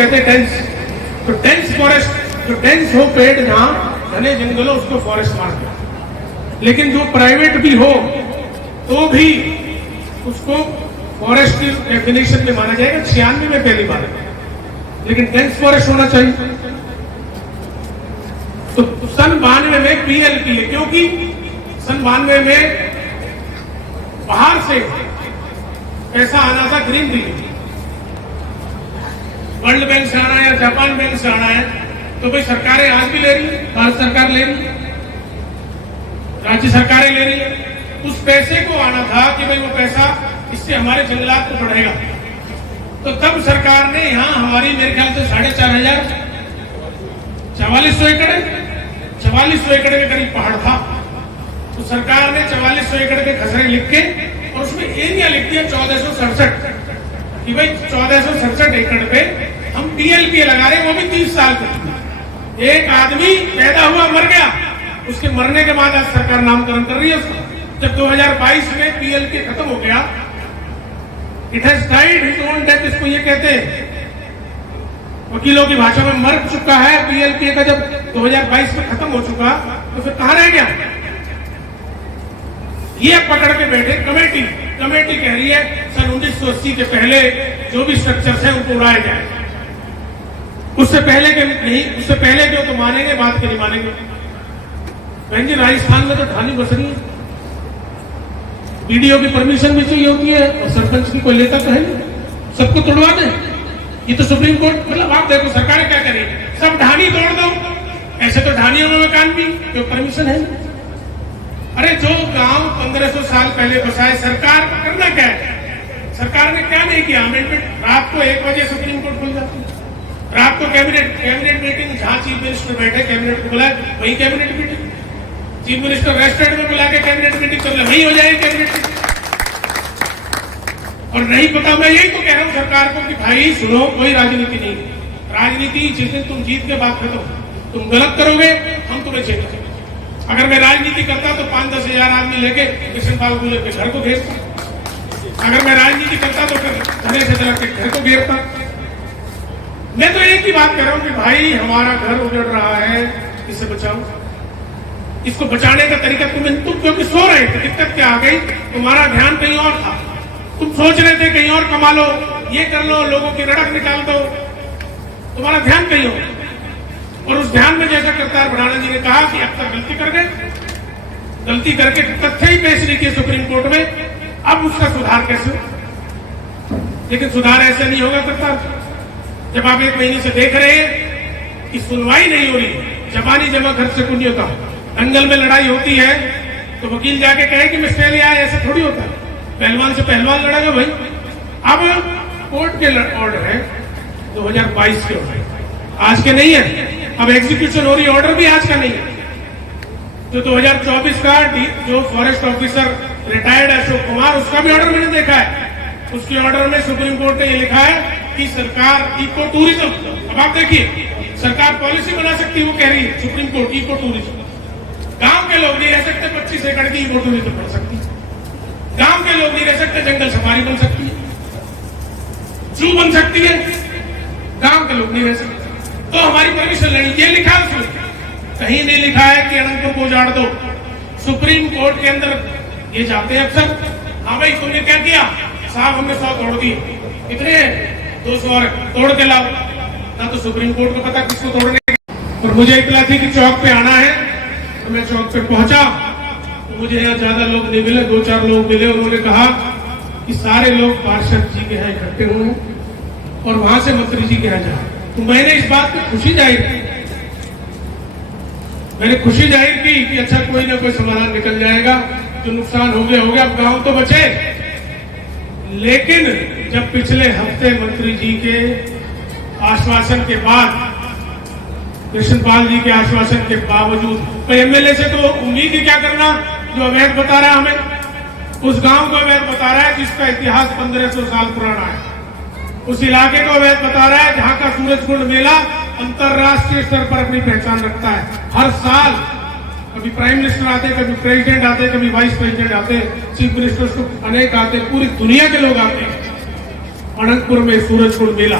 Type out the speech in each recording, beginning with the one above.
कहते हैं डेंस, तो डेंस फॉरेस्ट, जो डेंस हो पेड़ जहां घने जंगल हो उसको फॉरेस्ट मानते हैं। लेकिन जो प्राइवेट भी हो तो भी उसको फॉरेस्ट की डेफिनेशन में माना जाएगा। 96 में पहली बार, लेकिन डेंस फॉरेस्ट होना चाहिए। तो सन 92 में PLPA, क्योंकि सन 92 में बाहर से पैसा आना था ग्रीन दिल्ली, वर्ल्ड बैंक से आना है या जापान बैंक से आना है, तो भाई सरकारें आज भी ले रही है, भारत सरकार ले रही है, राज्य सरकारें ले रही है। उस पैसे को आना था कि भाई वो पैसा इससे हमारे जंगलात को बढ़ेगा। तो तब सरकार ने यहाँ हमारी मेरे ख्याल से 4500 4400 एकड़ 4400 एकड़ के करीब पहाड़ था। तो सरकार ने 4400 एकड़ के खसरे लिख के और उसमें एरिया लिख दिया 1467 कि भाई 1467 एकड़ पे हम PLPA लगा रहे हैं, वो भी 30 साल के। एक आदमी पैदा हुआ मर गया, उसके मरने के बाद आज सरकार नामकरण कर रही है उसका। जब 2022 में PLPA खत्म हो गया, it has died his own death, इसको ये कहते हैं वकीलों की भाषा में, मर चुका है PLPA का। जब 2022 में खत्म हो चुका तो फिर कहां रह गया? ये पकड़ के बैठे कमेटी कह रही है सन 1980 के पहले जो भी स्ट्रक्चर्स हैं उनको उड़ाया जाए। उससे पहले के नहीं, उससे पहले के तो मानेंगे, बात के नहीं मानेंगे। बहन जी, राजस्थान में तो ढानी बस रही है, BDO की परमिशन भी चाहिए होती है और सरपंच की कोई लेता तो है नहीं, सबको तोड़वा दे। ये तो सुप्रीम कोर्ट, मतलब आप देखो सरकार क्या करेगी, सब ढानी तोड़ दो। ऐसे तो ढानियों में मकान भी जो परमिशन है। अरे जो गांव 1500 साल पहले बसाए, सरकार को करना क्या है? सरकार ने क्या नहीं किया? अमेंडमेंट। रात को 1 बजे सुप्रीम कोर्ट खुल जाती है, रात को कैबिनेट मीटिंग, जहां चीफ मिनिस्टर बैठे कैबिनेट को बुलाए वही cabinet meeting, chief minister restaurant में बुला के कैबिनेट मीटिंग कर ले वही हो जाएगी कैबिनेट मीटिंग। और नहीं पता, मैं यही तो कह रहा हूं सरकार को कि भाई सुनो, कोई राजनीति नहीं। राजनीति जिस दिन तुम जीत के बात करो, तुम गलत करोगे हम तुम्हें चेक। अगर मैं राजनीति करता तो 5-10 हजार आदमी लेके कृष्णपाल गुर्जर के घर को घेरता। अगर मैं राजनीति करता तो धने से जला के घर को घेरता। मैं तो एक ही बात कह रहा हूं कि भाई हमारा घर उजड़ रहा है, इसे बचाओ। इसको बचाने का तरीका तुम क्योंकि सो रहे थे, दिक्कत क्या आ गई? तुम्हारा ध्यान कहीं और था, तुम सोच रहे थे कहीं और कमा लो, ये कर लो, लोगों की रड़क निकाल दो, तुम्हारा ध्यान कहीं और। और उस ध्यान में जैसा करतार भराड़ा जी ने कहा कि अब तक गलती कर गए, गलती करके तथ्य ही पेश नहीं किए सुप्रीम कोर्ट में, अब उसका सुधार कैसे? लेकिन सुधार ऐसे नहीं होगा करतार, जब आप 1 महीने से देख रहे हैं कि सुनवाई नहीं हो रही, जबानी जमा खर्च से कुछ नहीं होता। दंगल में लड़ाई होती है तो वकील जाके कहे कि मैं स्टे ले आया, ऐसा थोड़ी होता है। पहलवान से पहलवान लड़ेगा भाई। अब कोर्ट के ऑर्डर है 2022 के ऑर्डर, आज के नहीं है। अब एग्जीक्यूशन हो रही, ऑर्डर भी आज का नहीं है। जो 2024 का जो forest officer retired Ashok Kumar, उसका भी ऑर्डर मैंने देखा है। उसके ऑर्डर में सुप्रीम कोर्ट ने ये लिखा है कि सरकार इको टूरिज्म, अब आप देखिए सरकार पॉलिसी बना सकती है, वो कह रही है सुप्रीम कोर्ट इको टूरिज्म। गांव के लोग नहीं रह सकते 25 एकड़ की इको टूरिज्म बन सकती है, गांव के लोग नहीं रह सकते, जंगल सफारी बन सकती है, जू बन सकती है, गांव के लोग नहीं रह सकते। तो हमारी परमिशन लेनी, ये लिखा है उसमें, कहीं नहीं लिखा है कि अनंतपुर को उजाड़ दो। सुप्रीम कोर्ट के अंदर ये जाते हैं अफसर, हाँ भाई तुमने क्या किया साहब, हमने 100 तोड़ दिए, कितने 200 और तोड़ के लाओ। ना तो सुप्रीम कोर्ट को पता किसको तोड़ने। और मुझे इतला थी कि चौक पे आना है, तो मैं चौक पे पहुंचा तो मुझे यहाँ ज्यादा लोग नहीं मिले, 2-4 लोग मिले। उन्होंने कहा कि सारे लोग पार्षद जी के यहाँ इकट्ठे हुए हैं और वहां से मंत्री जी के यहाँ जाए। तो मैंने इस बात पे खुशी जाहिर की, मैंने खुशी जाहिर की कि अच्छा कोई ना कोई समाधान निकल जाएगा, जो नुकसान हो गया, अब गांव तो बचे। लेकिन जब पिछले हफ्ते मंत्री जी के आश्वासन के बाद, कृष्णपाल जी के आश्वासन के बावजूद, तो MLA से तो उम्मीद ही क्या करना जो अवैध बता रहा है हमें, उस गांव को अवैध बता रहा है जिसका इतिहास 1500 साल पुराना है, उस इलाके को अवैध बता रहा है जहां का सूरजकुंड मेला अंतरराष्ट्रीय स्तर पर अपनी पहचान रखता है। हर साल कभी प्राइम मिनिस्टर आते, कभी प्रेसिडेंट आते, कभी वाइस प्रेसिडेंट आते, चीफ मिनिस्टर्स को अनेक आते, पूरी दुनिया के लोग आते हैं। अनंतपुर में सूरजकुंड मेला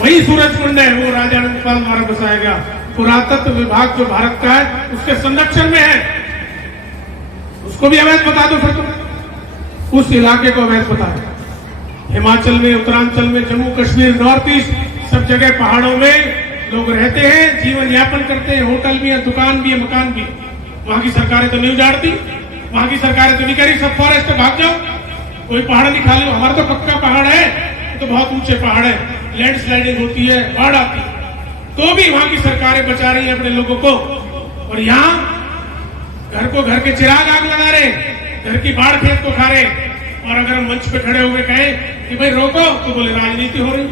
वही सूरज कुंड है, वो राजा आनंदपाल द्वारा बसाया गया। पुरातत्व विभाग जो भारत का है उसके संरक्षण में है, उसको भी अवैध बता दो फिर तुम, उस इलाके को अवैध बता दो। हिमाचल में, उत्तरांचल में, जम्मू कश्मीर, नॉर्थ ईस्ट, सब जगह पहाड़ों में लोग रहते हैं, जीवन यापन करते हैं, होटल भी है, दुकान भी है, मकान भी। वहां की सरकारें तो नहीं उजाड़ती, वहां की सरकारें तो नहीं करी सब फॉरेस्ट भाग जाओ, कोई पहाड़ नहीं खा लो। हमारा तो पक्का पहाड़ है, तो बहुत ऊंचे पहाड़ है, लैंडस्लाइडिंग होती है, बाढ़ आती है, तो भी वहां की सरकारें बचा रही है अपने लोगों को। और यहाँ घर को घर के चिराग आग लगा रहे, घर की बाढ़ खेत को खा रहे। और अगर हम मंच पे खड़े हुए कहें कि भाई रोको, तो बोले राजनीति हो रही।